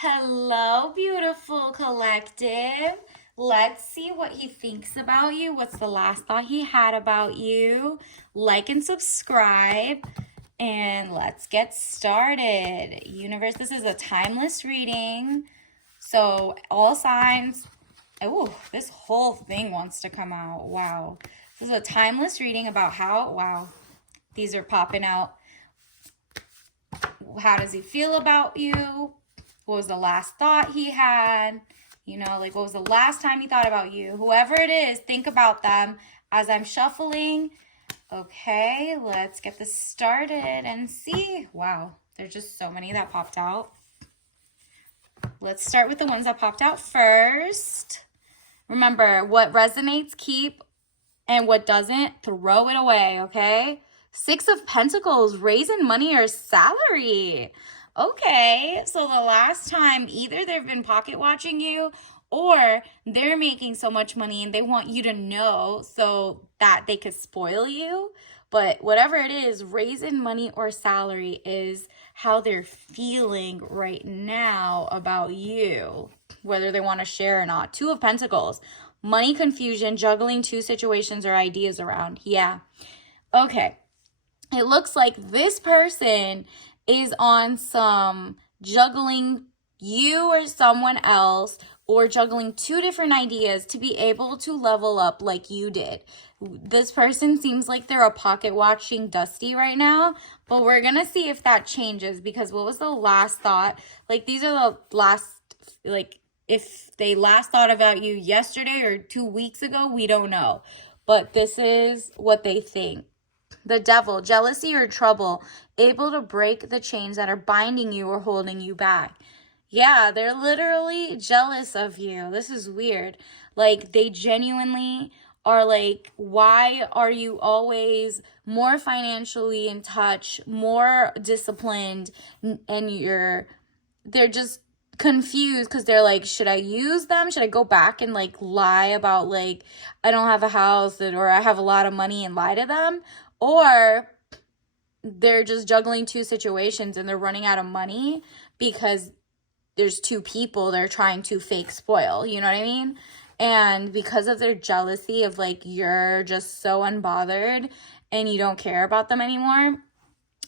Hello, beautiful collective. Let's see what he thinks about you. What's the last thought he had about you? Like and subscribe. And let's get started. Universe, this is a timeless reading. So, all signs. Oh, this whole thing wants to come out. Wow. This is a timeless reading about how, wow, these are popping out. How does he feel about you? What was the last thought he had? Like what was the last time he thought about you? Whoever it is, think about them as I'm shuffling. Okay, let's get this started and see. Wow, there's just so many that popped out. Let's start with the ones that popped out first. Remember, what resonates, keep, and what doesn't, throw it away, okay? Six of Pentacles, raising money or salary. Okay, so the last time either they've been pocket watching you or they're making so much money and they want you to know so that they could spoil you. But whatever it is, raising money or salary is how they're feeling right now about you, whether they want to share or not. Two of Pentacles, money confusion, juggling two situations or ideas around. Yeah. Okay. It looks like this person is on some juggling you or someone else, or juggling two different ideas to be able to level up like you did. This person seems like they're a pocket watching Dusty right now, but we're going to see if that changes, because what was the last thought? Like, these are the last, like, if they last thought about you yesterday or 2 weeks ago, we don't know. But this is what they think. The Devil, jealousy or trouble, able to break the chains that are binding you or holding you back. Yeah, they're literally jealous of you. This is weird. Like, they genuinely are like, why are you always more financially in touch, more disciplined, and they're just confused because they're like, should I use them? Should I go back and like lie about like I don't have a house or I have a lot of money and lie to them? Or they're just juggling two situations and they're running out of money because there's two people they're trying to fake spoil, you know what I mean? And because of their jealousy of like, you're just so unbothered and you don't care about them anymore,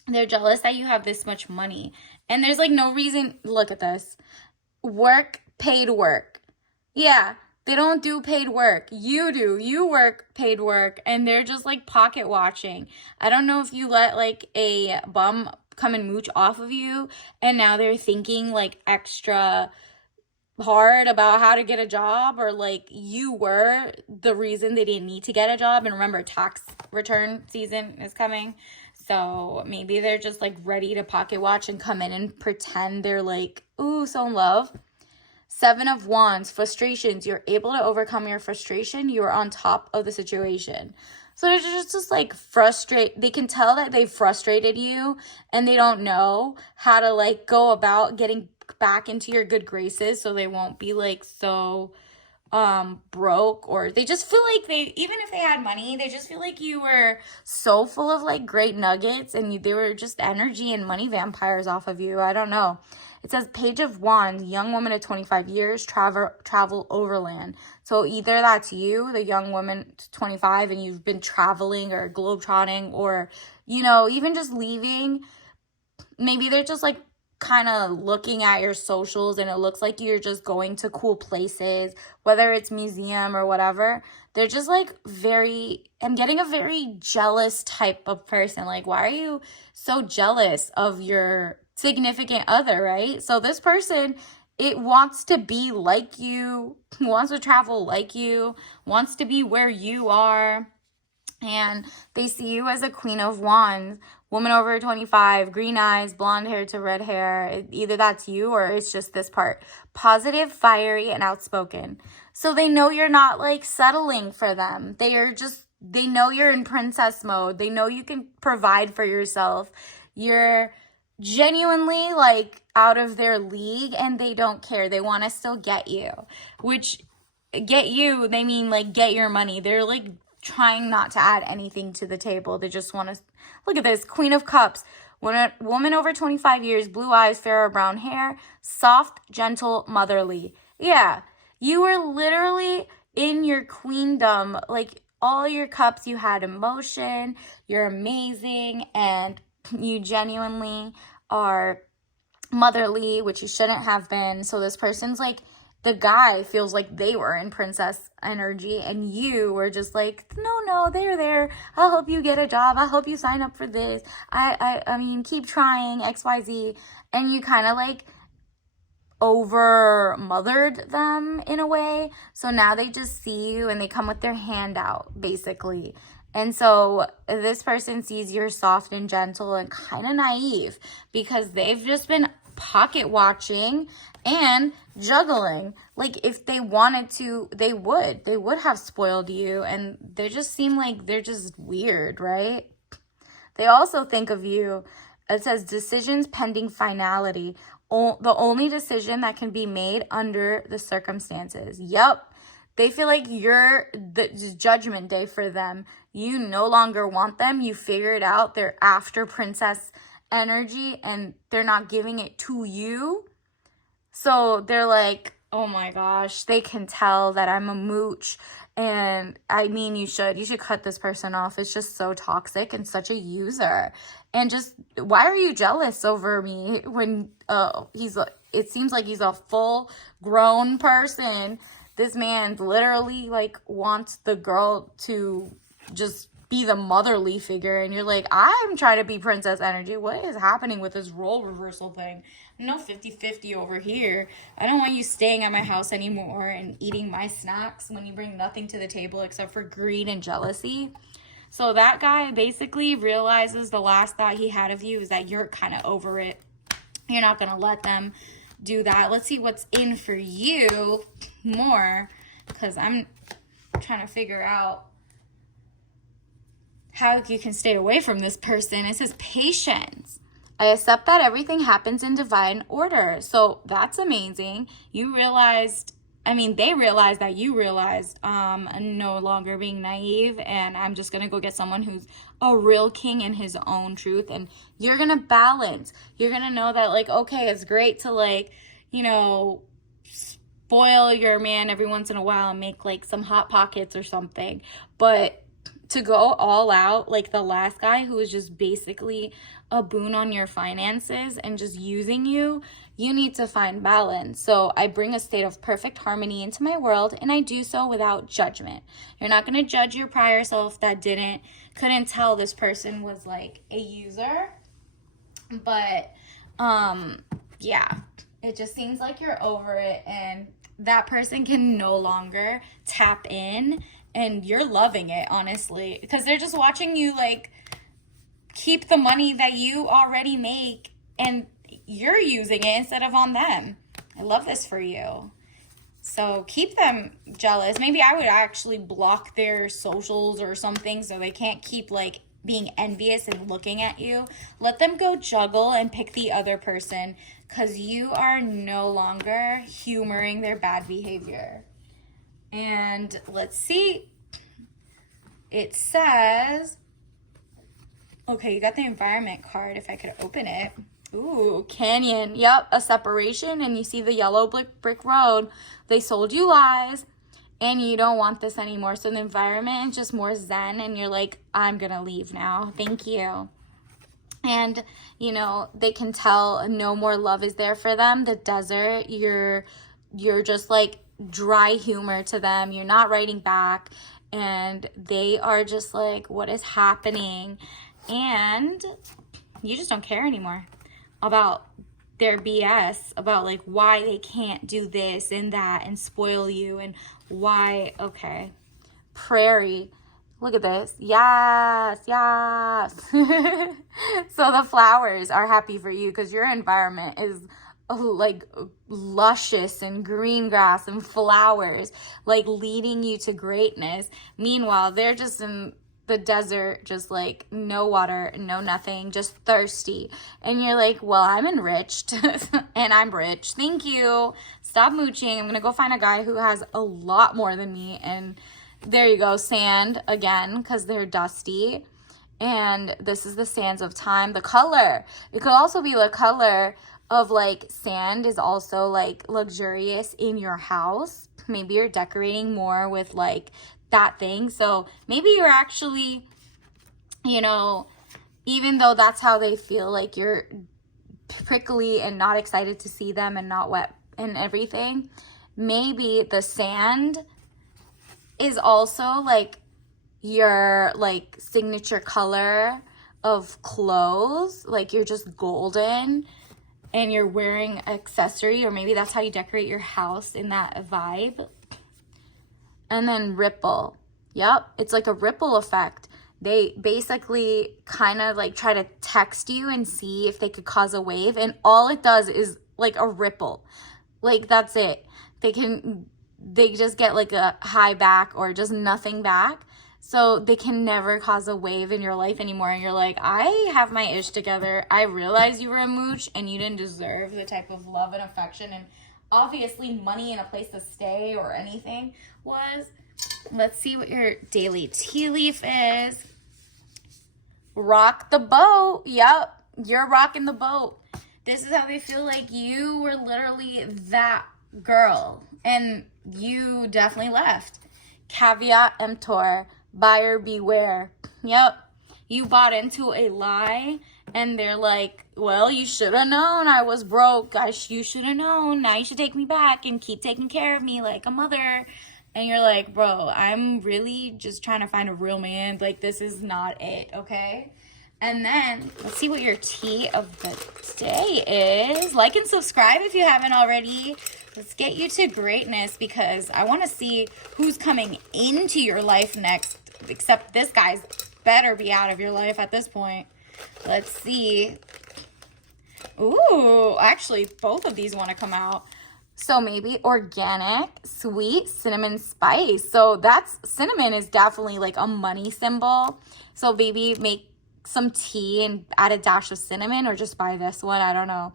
they're jealous that you have this much money. And there's like no reason. Look at this. Work, paid work. Yeah, they don't do paid work. You do. You work paid work, and they're just like pocket watching. I don't know if you let like a bum come and mooch off of you, and now they're thinking like extra hard about how to get a job, or like you were the reason they didn't need to get a job. And remember, tax return season is coming. So maybe they're just like ready to pocket watch and come in and pretend they're like, ooh, so in love. Seven of Wands, frustrations. You're able to overcome your frustration. You're on top of the situation. So they're just like frustrate. They can tell that they've frustrated you and they don't know how to like go about getting back into your good graces so they won't be like so broke, or they just feel like even if they had money, they just feel like you were so full of like great nuggets and they were just energy and money vampires off of you. I don't know. It says Page of Wands, young woman of 25 years, travel overland. So either that's you, the young woman 25, and you've been traveling or globetrotting, or even just leaving. Maybe they're just like kind of looking at your socials and it looks like you're just going to cool places, whether it's museum or whatever. They're just like I'm getting a very jealous type of person. Like, why are you so jealous of your significant other, right? So this person, it wants to be like you, wants to travel like you, wants to be where you are. And they see you as a Queen of Wands, woman over 25, green eyes, blonde hair to red hair. Either that's you or it's just this part. Positive, fiery, and outspoken. So they know you're not like settling for them. They know you're in princess mode. They know you can provide for yourself. You're genuinely like out of their league and they don't care. They want to still get you, which get you, they mean like get your money. They're like trying not to add anything to the table. They just want to look at this Queen of Cups, Woman over 25 years, blue eyes, fair or brown hair, soft, gentle, motherly. Yeah, you were literally in your queendom. Like, all your cups, you had emotion, you're amazing, and you genuinely are motherly, which you shouldn't have been. So this person's like, the guy feels like they were in princess energy, and you were just like, no, they're there. I'll help you get a job. I'll help you sign up for this. I mean, keep trying, XYZ. And you kind of like over mothered them in a way. So now they just see you and they come with their hand out, basically. And so this person sees you're soft and gentle and kind of naive because they've just been pocket watching and juggling. Like, if they wanted to, they would have spoiled you, and they just seem like they're just weird, right? They also think of you, it says decisions pending finality, the only decision that can be made under the circumstances. Yep. They feel like you're the judgment day for them. You no longer want them. You figure it out. They're after princess energy and they're not giving it to you. So they're like, oh my gosh, they can tell that I'm a mooch. And I mean, you should cut this person off. It's just so toxic and such a user. And just, why are you jealous over me when it seems like he's a full grown person? This man literally like wants the girl to just be the motherly figure, and you're like, I'm trying to be princess energy. What is happening with this role reversal thing? No 50-50 over here. I don't want you staying at my house anymore and eating my snacks when you bring nothing to the table except for greed and jealousy. So that guy basically realizes the last thought he had of you is that you're kind of over it. You're not going to let them do that. Let's see what's in for you more, because I'm trying to figure out how you can stay away from this person. It says patience. I accept that everything happens in divine order. So that's amazing. You realized, they realized that you realized no longer being naive, and I'm just going to go get someone who's a real king in his own truth, and you're going to balance. You're going to know that, like, okay, it's great to, like, spoil your man every once in a while and make, like, some Hot Pockets or something, but to go all out like the last guy who was just basically a boon on your finances and just using you, you need to find balance. So I bring a state of perfect harmony into my world, and I do so without judgment. You're not going to judge your prior self that couldn't tell this person was like a user. But yeah, it just seems like you're over it, and that person can no longer tap in. And you're loving it, honestly, because they're just watching you, like, keep the money that you already make, and you're using it instead of on them. I love this for you. So keep them jealous. Maybe I would actually block their socials or something so they can't keep, like, being envious and looking at you. Let them go juggle and pick the other person, because you are no longer humoring their bad behavior. And let's see. It says, okay, you got the environment card, if I could open it. Ooh, canyon. Yep, a separation, and you see the yellow brick road. They sold you lies, and you don't want this anymore. So the environment is just more zen, and you're like, I'm going to leave now. Thank you. And, they can tell no more love is there for them. The desert, you're just like dry humor to them. You're not writing back, and they are just like, what is happening? And you just don't care anymore about their BS, about like why they can't do this and that and spoil you, and why. Okay, prairie, look at this. Yes. So the flowers are happy for you because your environment is like luscious and green grass and flowers, like leading you to greatness. Meanwhile, they're just in the desert, just like no water, no nothing, just thirsty. And you're like, well, I'm enriched and I'm rich. Thank you. Stop mooching. I'm going to go find a guy who has a lot more than me. And there you go. Sand again, because they're dusty. And this is the sands of time. The color, it could also be the color of like sand is also like luxurious in your house. Maybe you're decorating more with like that thing. So maybe you're actually, you know, even though that's how they feel, like you're prickly and not excited to see them and not wet and everything, maybe the sand is also like your like signature color of clothes, like you're just golden and you're wearing accessory, or maybe that's how you decorate your house in that vibe. And then ripple. Yep, it's like a ripple effect. They basically kind of like try to text you and see if they could cause a wave, and all it does is like a ripple. Like that's it. They just get like a high back or just nothing back. So they can never cause a wave in your life anymore. And you're like, I have my ish together. I realized you were a mooch and you didn't deserve the type of love and affection and obviously money and a place to stay or anything was. Let's see what your daily tea leaf is. Rock the boat. Yep, you're rocking the boat. This is how they feel, like you were literally that girl and you definitely left. Caveat emptor, buyer beware. Yep, you bought into a lie and they're like, well, you should have known I was broke. You should have known. Now you should take me back and keep taking care of me like a mother. And you're like, bro, I'm really just trying to find a real man. Like, this is not it, okay? And then, let's see what your tea of the day is. Like and subscribe if you haven't already. Let's get you to greatness because I want to see who's coming into your life next. Except this guy's better be out of your life at this point. Let's see. Ooh, actually, both of these want to come out. So maybe organic, sweet cinnamon spice. So cinnamon is definitely like a money symbol. So maybe make some tea and add a dash of cinnamon, or just buy this one. I don't know.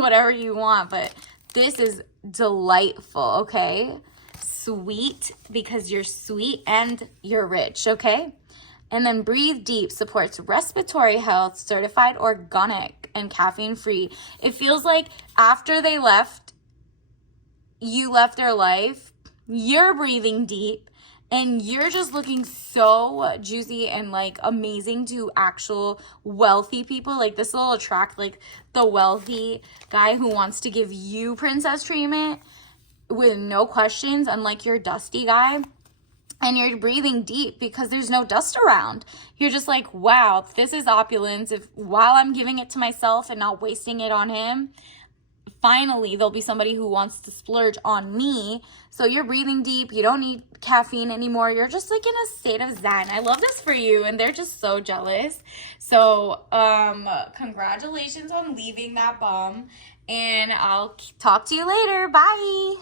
Whatever you want. But this is delightful, okay? Sweet because you're sweet and you're rich, okay? And then breathe deep supports respiratory health, certified organic and caffeine free. It feels like after they left, you left their life, you're breathing deep, and you're just looking so juicy and like amazing to actual wealthy people. Like this will attract like the wealthy guy who wants to give you princess treatment with no questions, unlike your dusty guy. And you're breathing deep because there's no dust around. You're just like, wow, this is opulence. While I'm giving it to myself and not wasting it on him, finally there'll be somebody who wants to splurge on me. So you're breathing deep. You don't need caffeine anymore. You're just like in a state of zen. I love this for you. And they're just so jealous. So congratulations on leaving that bum. And I'll talk to you later. Bye.